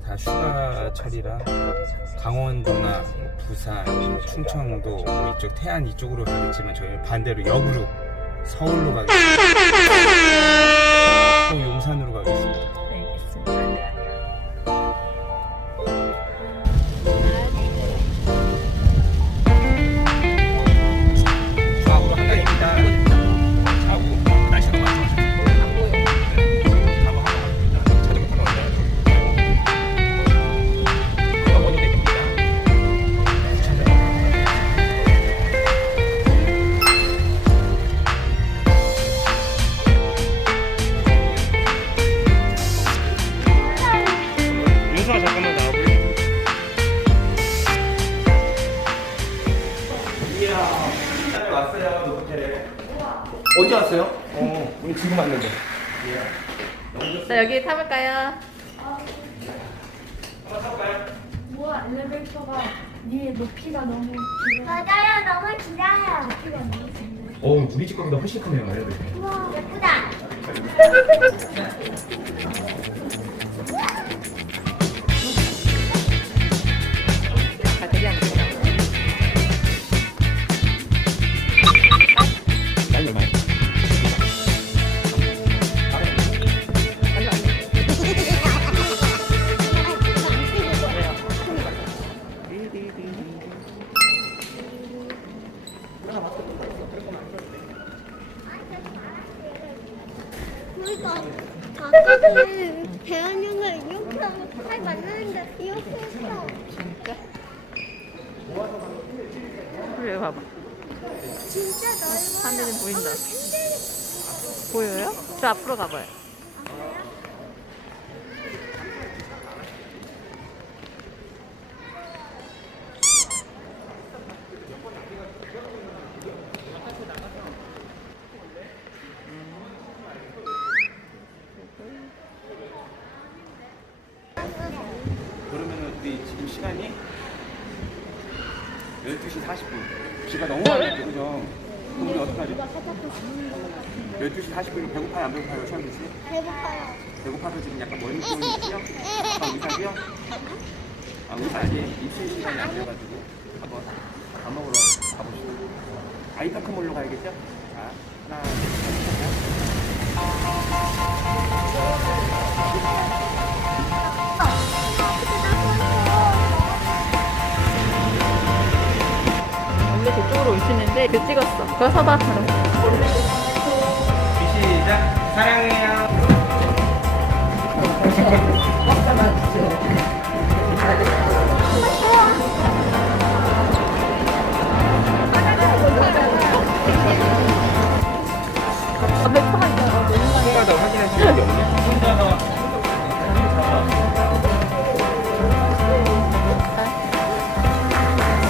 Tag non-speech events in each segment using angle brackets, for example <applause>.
다 휴가철이라 강원도나 뭐 부산, 충청도 뭐 이쪽 태안 이쪽으로 가겠지만 저희는 반대로 역으로 서울로 가겠습니다. 서울 용산으로 가겠습니다. 알겠습니다. 엘리베이터가 네 높이가 너무 길어. 맞아요, 너무 길어요. 높이가 너무 길어. 어, 우리 집 거보다 훨씬 크네요, 말해도. 우와, 예쁘다. <laughs> 저 앞으로 가봐요. 시간이 12시 40분. 비가 너무 많이 왔죠, 그죠? 그럼 우리 어떡하지? 12시 40분이 배고파요, 안 배고파요, 시원이 씨? 배고파요. 배고파서 지금 약간 멀미 뛰어있요 아빠 의사 뛰어? 아, 의사 아직 입실 시간이 안 돼가지고 한번 밥 먹으러 가보시죠. 아이파크 몰로 가야겠죠? 자, 하나, 둘, 셋. 원래 저쪽으로 올수 있는데 그 찍었어. 그거 서봐. 바로. 시작! 사랑해요.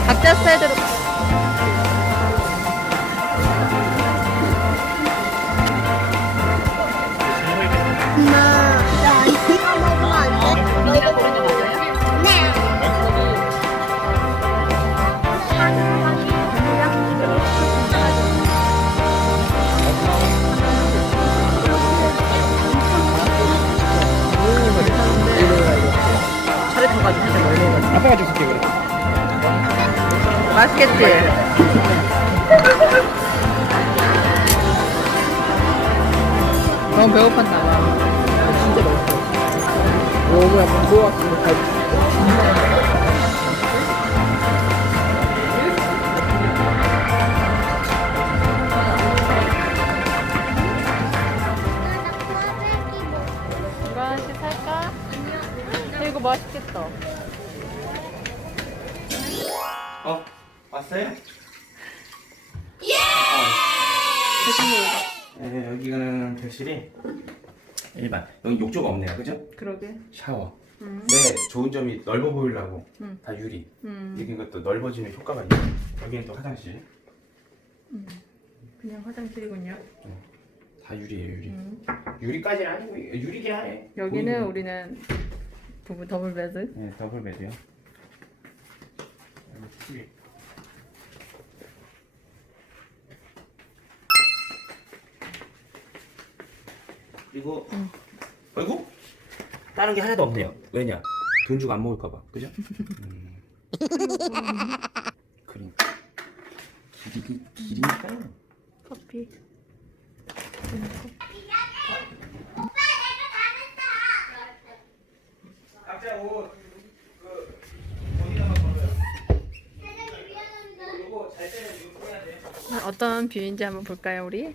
각자 스타일대로. 약간 좋았어. 이거 하나씩 살까? 어, 이거 맛있겠다. 어, 왔어요? 네, 여기는 객실이 일반. 여기 욕조가 없네요, 그죠? 그러게. 샤워. 음. 네, 좋은 점이 넓어 보이려고 음. 다 유리. 음. 이게 것도 넓어지는 효과가 있네. 여기는 또 화장실. 그냥 화장실이군요. 다 유리예요, 유리. 음. 유리까지는 아니고 유리긴 하네. 여기는 보이는 우리는 부부 더블 베드. 네, 더블 베드요. 여기 TV. 그리고 어이구 다른 게 하나도 없네요. 왜냐? 돈 주고 안 먹을까 봐 그죠? 음. 그러니까 길이 그 길이니까요 커피. 각자 옷 그, 거기다가 걸어요 요거 잘 때는 이거 써야 돼 어떤 뷰인지 한번 볼까요, 우리?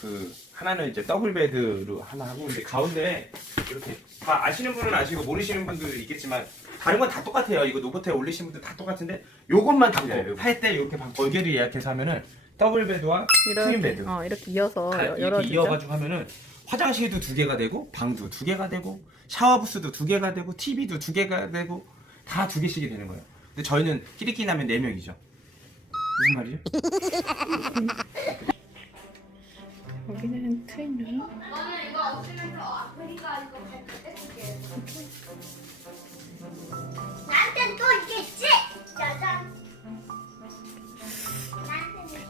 그 하나는 이제 더블 베드로 하나 하고 근데 가운데 이렇게 다 아시는 분은 아시고 모르시는 분도 있겠지만 다른 건 다 똑같아요. 이거 노보트에 올리신 분들 다 똑같은데 요것만 바꿔 할때 이렇게 바- 벌개를 예약해서 하면은 더블 베드와 트윈 이렇게 베드 어 이렇게 이어서 다 여- 이렇게. 이어가지고 하면은 화장실도 두 개가 되고 방도 두 개가 되고 샤워 부스도 두 개가 되고 TV도 두 개가 되고 다 두 개씩이 되는 거예요. 근데 저희는 끼리끼리 나면 네 명이죠. 무슨 말이죠? <laughs> 여기는 트윈룸. 나한테 또 있겠지? 짜잔.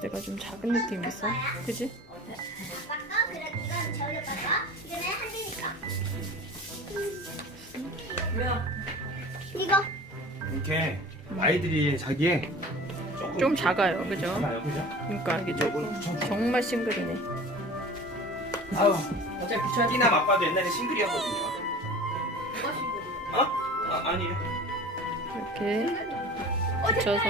내가 좀 작은 느낌 있어. 그지? 바꿔. 그래 이건 저를 바꿔. 이거는 한 개니까. 이거. 이렇게 아이들이 자기의 조금 좀 작아요, 그죠? 작아요, 그죠? 그러니까 이게 조금 정말 싱글이네. 아우 어차피 띠나 맞봐도 옛날에 싱글이었거든요. 어? 아, 아니에요. 이렇게 붙여서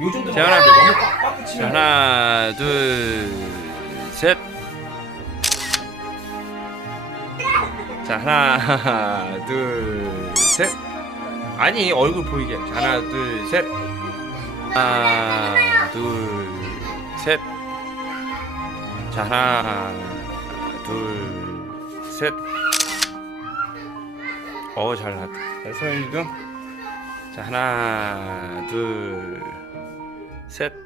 요 정도. 너무 꽉, 꽉 붙이면 자, 하나, 둘, 셋. 자, 하나, <laughs> 둘, 셋. 아니, 얼굴 보이게. 자, 하나, 둘, 셋. 하나, 둘, 셋. 자, 하나, 둘, 셋. 어, 잘 나왔다. 자, 소연이도. 자, 하나, 둘, 셋.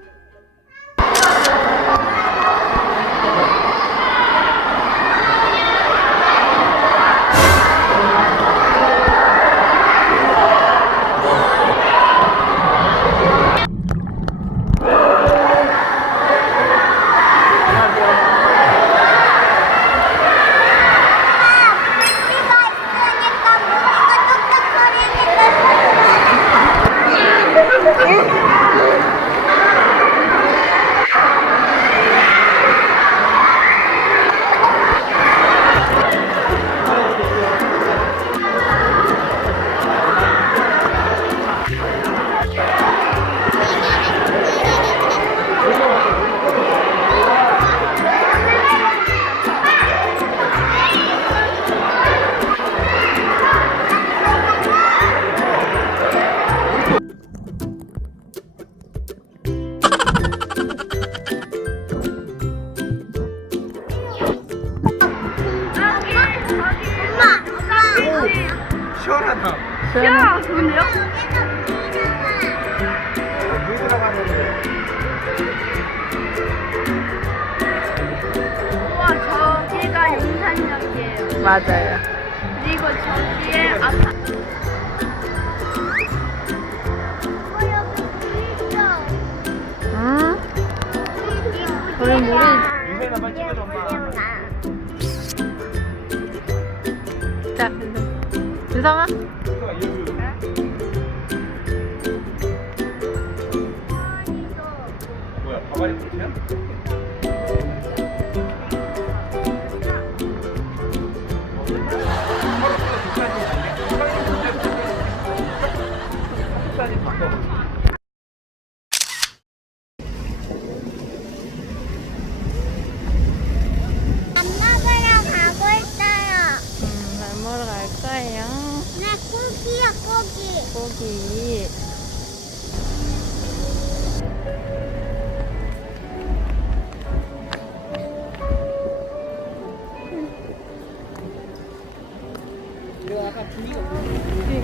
맞아요. 그리고 저기에 아파. 응? 그럼 우리 유세나 빨리 찍어줘, 엄마. 자, 윤성. 윤성아.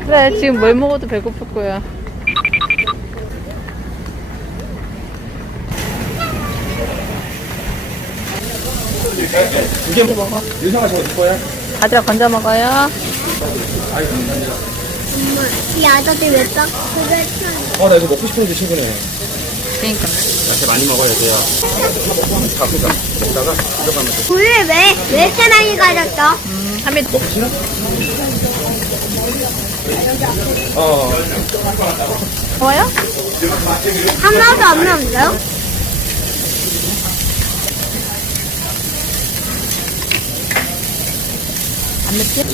그래 지금 뭘 먹어도 배고플 거야. 두개 먹어. 윤성아 저거 줄 거야? 가지라 건져 먹어요. 이 아저씨 왜 딱? 그게 참. 어, 나 이거 먹고 싶은데 친구네. 그러니까. 야채 많이 먹어야 돼요. 가보자. 먹다가 들어가면 돼. 굴을 왜, 왜 이렇게 많이 가졌어? 음, 한입 먹기 싫어? 어. 좋아요? 하나도 안 나온대요? 안 맵지?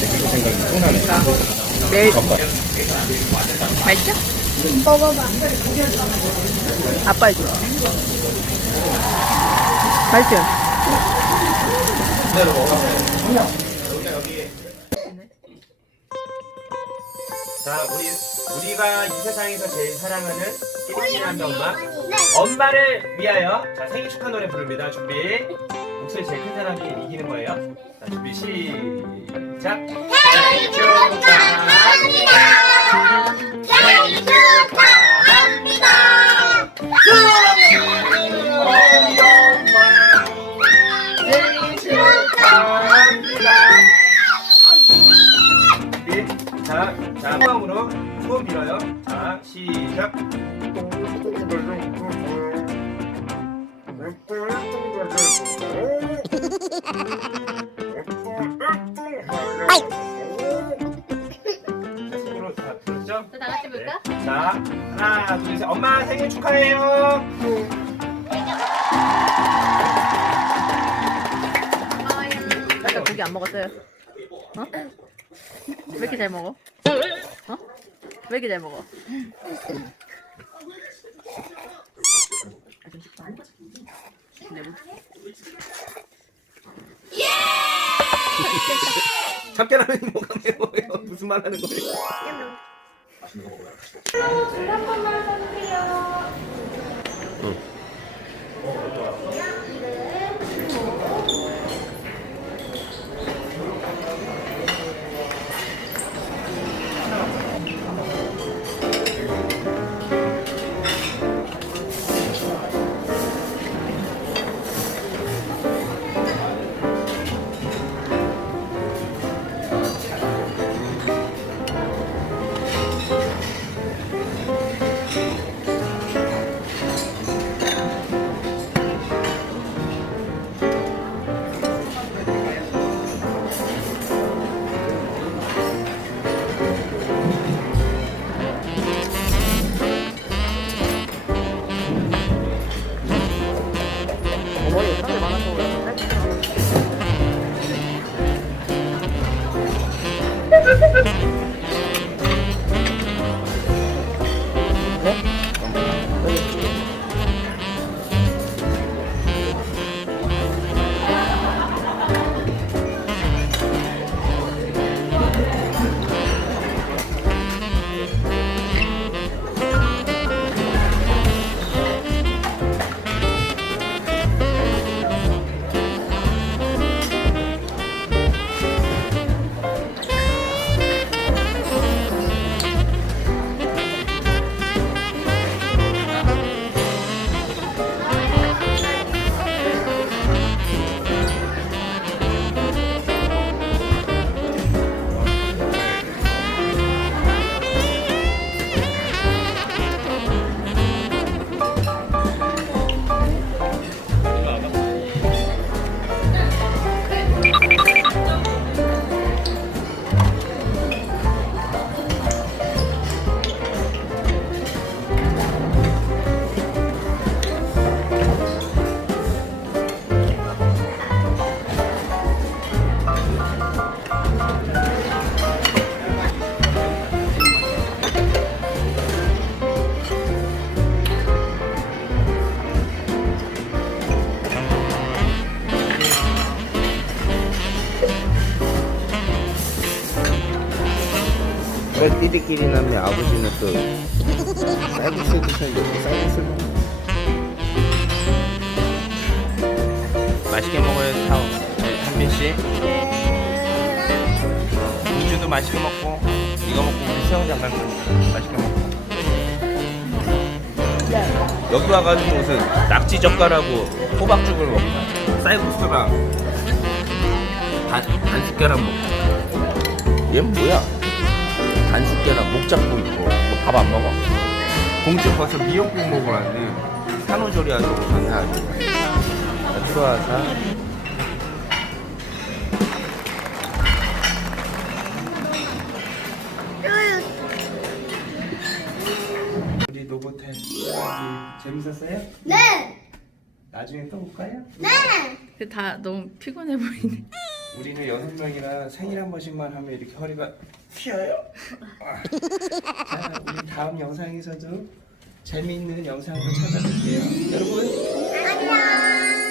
매일. 맛있죠? 먹어봐. 아빠 해줘. 맛있죠? 자, 우리 우리가 이 세상에서 제일 사랑하는 끼리끼리한 엄마. 엄마를 위하여 자 생일 축하 노래 부릅니다. 준비. 목소리 제일 큰 사람이 이기는 거예요. 자, 준비 시작. 생일 축하합니다. 생일 축하합니다. 아까 고기 안 먹었어요? 어? 왜 이렇게 잘 먹어? 어? 왜 이렇게 잘 먹어? 네, 뭐. 참깨라면 뭐가 매워요? 무슨 말 하는 거예요? 왜 띠리 끼리 나면 아버지는 또 쌀국수 드셔야지 쌀국수 맛있게 먹어요 타오. 네, 한빈 씨. 공주도 맛있게 먹고 이거 먹고 우리 수영장 갈 거니까 맛있게 먹고. 여기 와가지고 무슨 낙지 젓갈하고 호박죽을 먹자 쌀국수랑 반, 반숙계란 먹고 얘는 뭐야 반숙계랑 목잡고 있고 밥 안 먹어? 공주 벌써 미역국 먹으러 왔네 산후조리 하려고 전화하고 들어와서 우리 노보텔 재밌었어요? 네. 나중에 또 올까요? 네. 근데 다 너무 피곤해 보이네. 우리는 여섯 명이라 생일 한 번씩만 하면 이렇게 허리가 휘어요. 아. 자, 우리 다음 영상에서도 재미있는 영상으로 찾아뵐게요. 여러분 안녕.